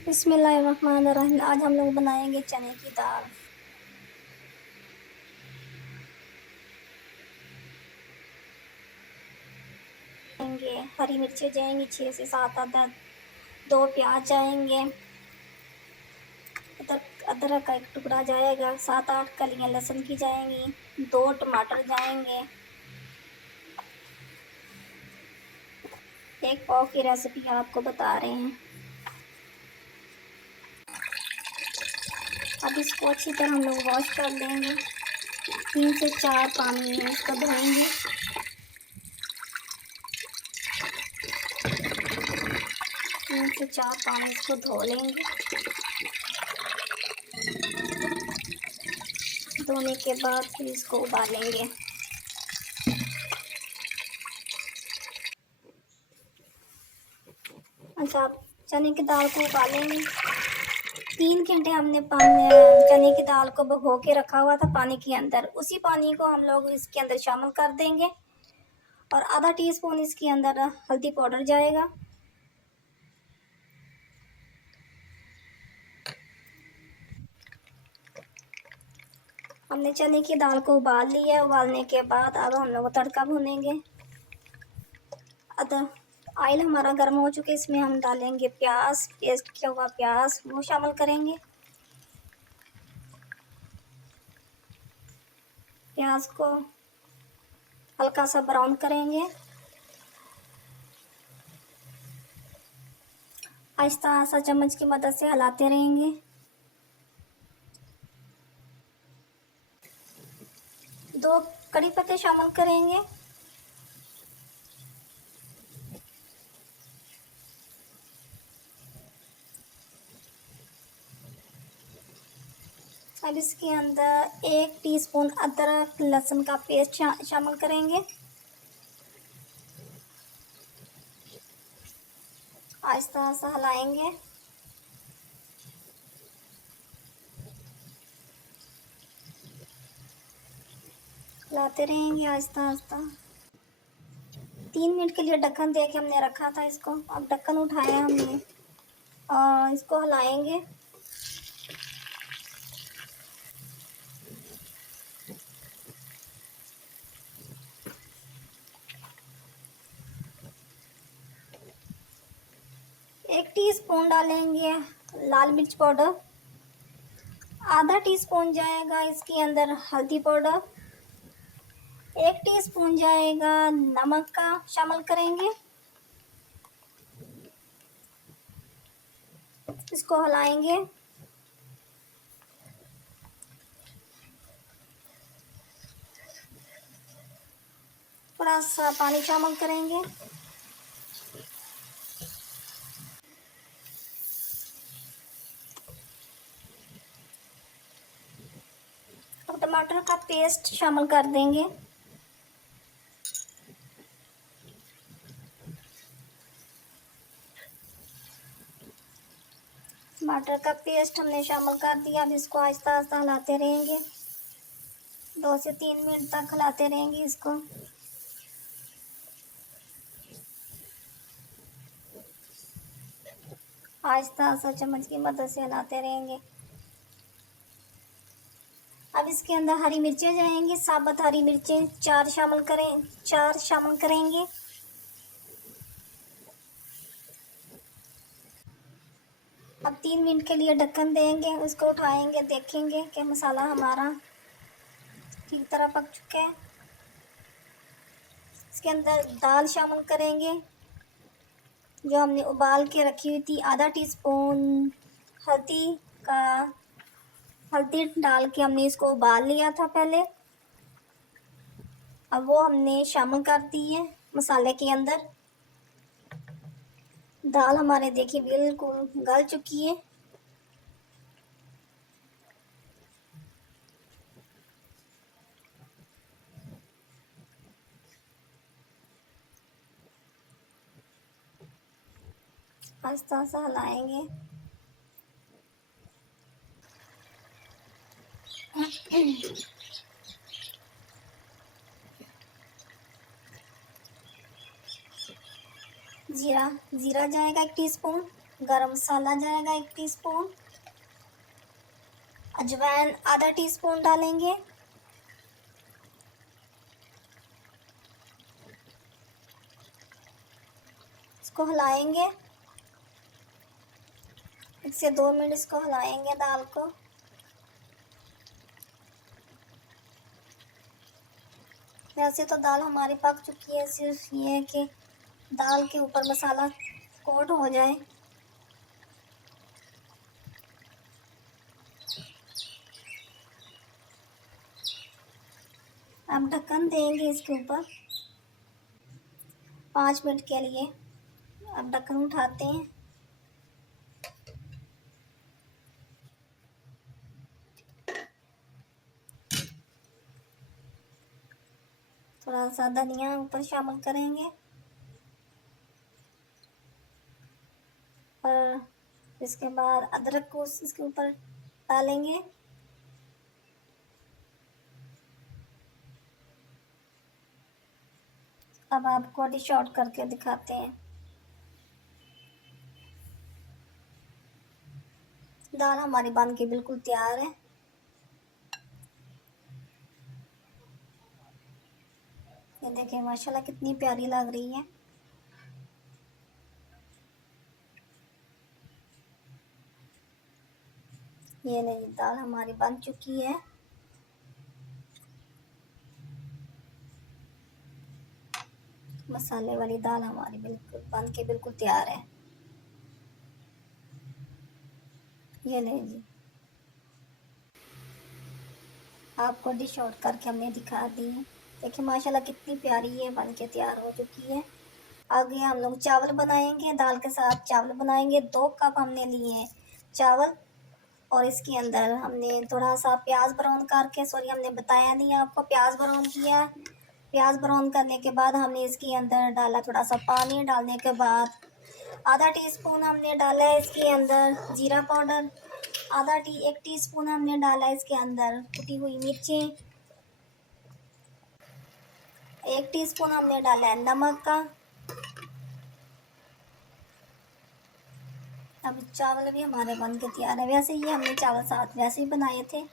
बिस्मिल्लाहिर्रहमानिर्रहीम। आज हम लोग बनाएंगे चने की दाल। जाएंगे हरी मिर्चें जाएंगी 6 से 7 अदद, 2 प्याज जाएंगे, अदरक का 1 टुकड़ा जाएगा, 7-8 कलियां लहसुन की जाएंगी, 2 टमाटर जाएंगे। एक पाव की रेसिपी आपको बता रहे हैं। अब इसको अच्छी तरह हम लोग वॉश कर लेंगे। 3 से 4 पानी में इसको धोएंगे। 3 से 4 पानी इसको धो लेंगे। धोने के बाद फिर इसको उबालेंगे। अच्छा, चने की दाल को उबालेंगे। 3 घंटे हमने चने की दाल को भिगो के रखा हुआ था पानी के अंदर। उसी पानी को हम लोग इसके अंदर शामिल कर देंगे और आधा टीस्पून इसके अंदर हल्दी पाउडर जाएगा। हमने चने की दाल को उबाल लिया। उबालने के बाद अब हम लोग तड़का भूनेंगे। ऑयल हमारा गर्म हो चुके, इसमें हम डालेंगे प्याज, पेस्ट किया हुआ प्याज वो शामिल करेंगे। प्याज को हल्का सा ब्राउन करेंगे। आहिस्ता आहिस्ता चम्मच की मदद से हिलाते रहेंगे। 2 कड़ी पत्ते शामिल करेंगे। अब इसके अंदर 1 टीस्पून अदरक लहसुन का पेस्ट शामिल करेंगे। आहिस्ता आहिस्ता हिलाएंगे। हिलाते रहेंगे आहिस्ता आहिस्ता। 3 मिनट के लिए ढक्कन दे के हमने रखा था इसको। अब ढक्कन उठाया हमने और इसको हिलाएंगे। एक टीस्पून डालेंगे लाल मिर्च पाउडर। आधा टीस्पून जाएगा इसके अंदर हल्दी पाउडर। 1 टीस्पून जाएगा नमक का शामिल करेंगे। इसको हिलाएंगे। थोड़ा सा पानी शामिल करेंगे। अब टमाटर का पेस्ट शामिल कर देंगे। टमाटर का पेस्ट हमने शामिल कर दिया। अब इसको आहिस्ता आहिस्ता हिलाते रहेंगे। 2 से 3 मिनट तक हिलाते रहेंगे इसको। आहिस्ता आहिस्ता चम्मच की मदद से हिलाते रहेंगे। अब इसके अंदर हरी मिर्चें जाएंगी। साबुत हरी मिर्चें 4 शामिल करेंगे। अब 3 मिनट के लिए ढक्कन देंगे। उसको उठाएंगे, देखेंगे कि मसाला हमारा ठीक तरह पक चुका है। इसके अंदर दाल शामिल करेंगे जो हमने उबाल के रखी हुई थी। आधा टीस्पून हल्दी का हल्दी डाल के हमने इसको उबाल लिया था पहले। अब वो हमने शामिल कर दी है मसाले के अंदर। दाल हमारे देखिए बिल्कुल गल चुकी है। आहिस्ता आहिस्ता हिलाएंगे। जीरा जाएगा 1 टीस्पून। गरम मसाला जाएगा 1 टीस्पून, अजवाइन आधा टीस्पून डालेंगे, इसको हिलाएंगे, 1 से 2 मिनट इसको हिलाएंगे दाल को। वैसे तो दाल हमारी पक चुकी है, सिर्फ ये है कि दाल के ऊपर मसाला कोट हो जाए। अब ढक्कन देंगे इसके ऊपर 5 मिनट के लिए। अब ढक्कन उठाते हैं, थोड़ा सा धनिया ऊपर शामिल करेंगे और इसके बाद अदरक को इसके ऊपर डालेंगे। अब आपको डिश आउट करके दिखाते हैं। दाल हमारी बन के बिल्कुल तैयार है। ये देखिए माशाल्लाह कितनी प्यारी लग रही है। ये नहीं, दाल हमारी बन चुकी है। मसाले वाली दाल हमारी बिल्कुल बन के बिल्कुल तैयार है। ये ले जी, आपको डिश आउट करके हमने दिखा दी है। देखिए माशाल्लाह कितनी प्यारी ये बन के तैयार हो चुकी है। आगे हम लोग चावल बनाएंगे, दाल के साथ चावल बनाएंगे। 2 कप हमने लिए हैं चावल और इसके अंदर हमने थोड़ा सा प्याज ब्राउन करके, सॉरी हमने बताया नहीं आपको, प्याज ब्राउन किया। प्याज ब्राउन करने के बाद हमने इसके अंदर डाला थोड़ा सा पानी। डालने के बाद आधा टीस्पून हमने डाला है इसके अंदर जीरा पाउडर, 1 टीस्पून हमने डाला है इसके अंदर कुटी हुई मिर्चें, 1 टीस्पून हमने डाला है नमक का। अब चावल भी हमारे बन के तैयार है। वैसे ये हमने चावल साथ वैसे ही बनाए थे।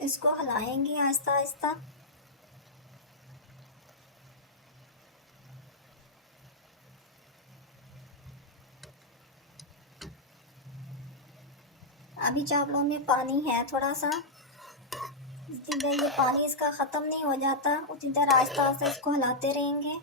इसको हिलाएंगे आहिस्ता आहिस्ता। अभी चावलों में पानी है थोड़ा सा, जितनी देर ये पानी इसका ख़त्म नहीं हो जाता उतनी देर आहिस्ता आहिस्ता इसको हिलाते रहेंगे।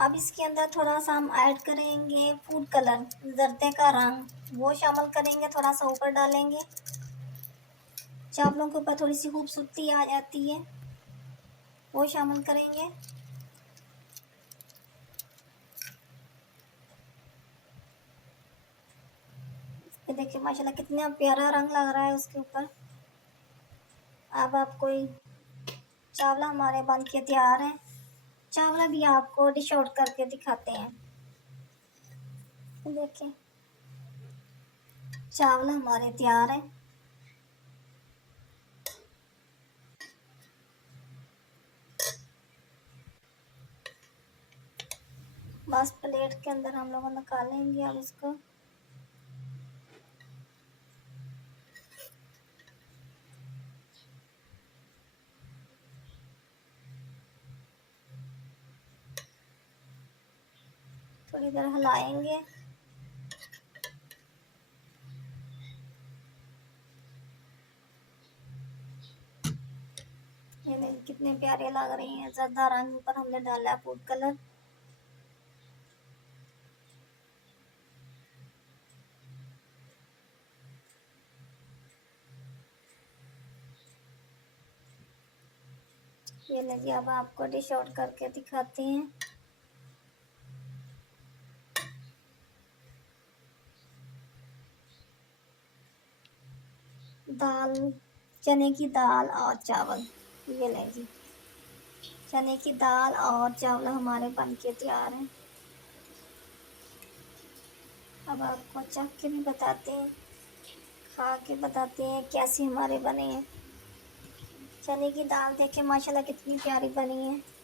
अब इसके अंदर थोड़ा सा हम ऐड करेंगे फूड कलर, जर्दे का रंग, वो शामिल करेंगे, थोड़ा सा ऊपर डालेंगे। चावलों के ऊपर थोड़ी सी खूबसूरती आ जाती है, वो शामिल करेंगे। ये देखिए माशाल्लाह कितना प्यारा रंग लग रहा है उसके ऊपर। अब आप कोई चावल हमारे बन के तैयार हैं। चावल भी आपको डिश आउट करके दिखाते हैं। देखिए चावल हमारे तैयार हैं। बस प्लेट के अंदर हम लोग निकालेंगे अब इसको। थोड़ी देर हिलाएंगे। ये देखिए कितने प्यारे लग रहे हैं। जर्दा रंग पर हमने डाला है फूड कलर। ये लीजिए अब आपको डिश आउट करके दिखाते हैं। दाल, चने की दाल और चावल, ये लीजिए चने की दाल और चावल हमारे बन के तैयार हैं। अब आपको चख के भी बताते हैं। खा के बताते हैं कैसे हमारे बने हैं। चने की दाल देखें माशाल्लाह कितनी प्यारी बनी है।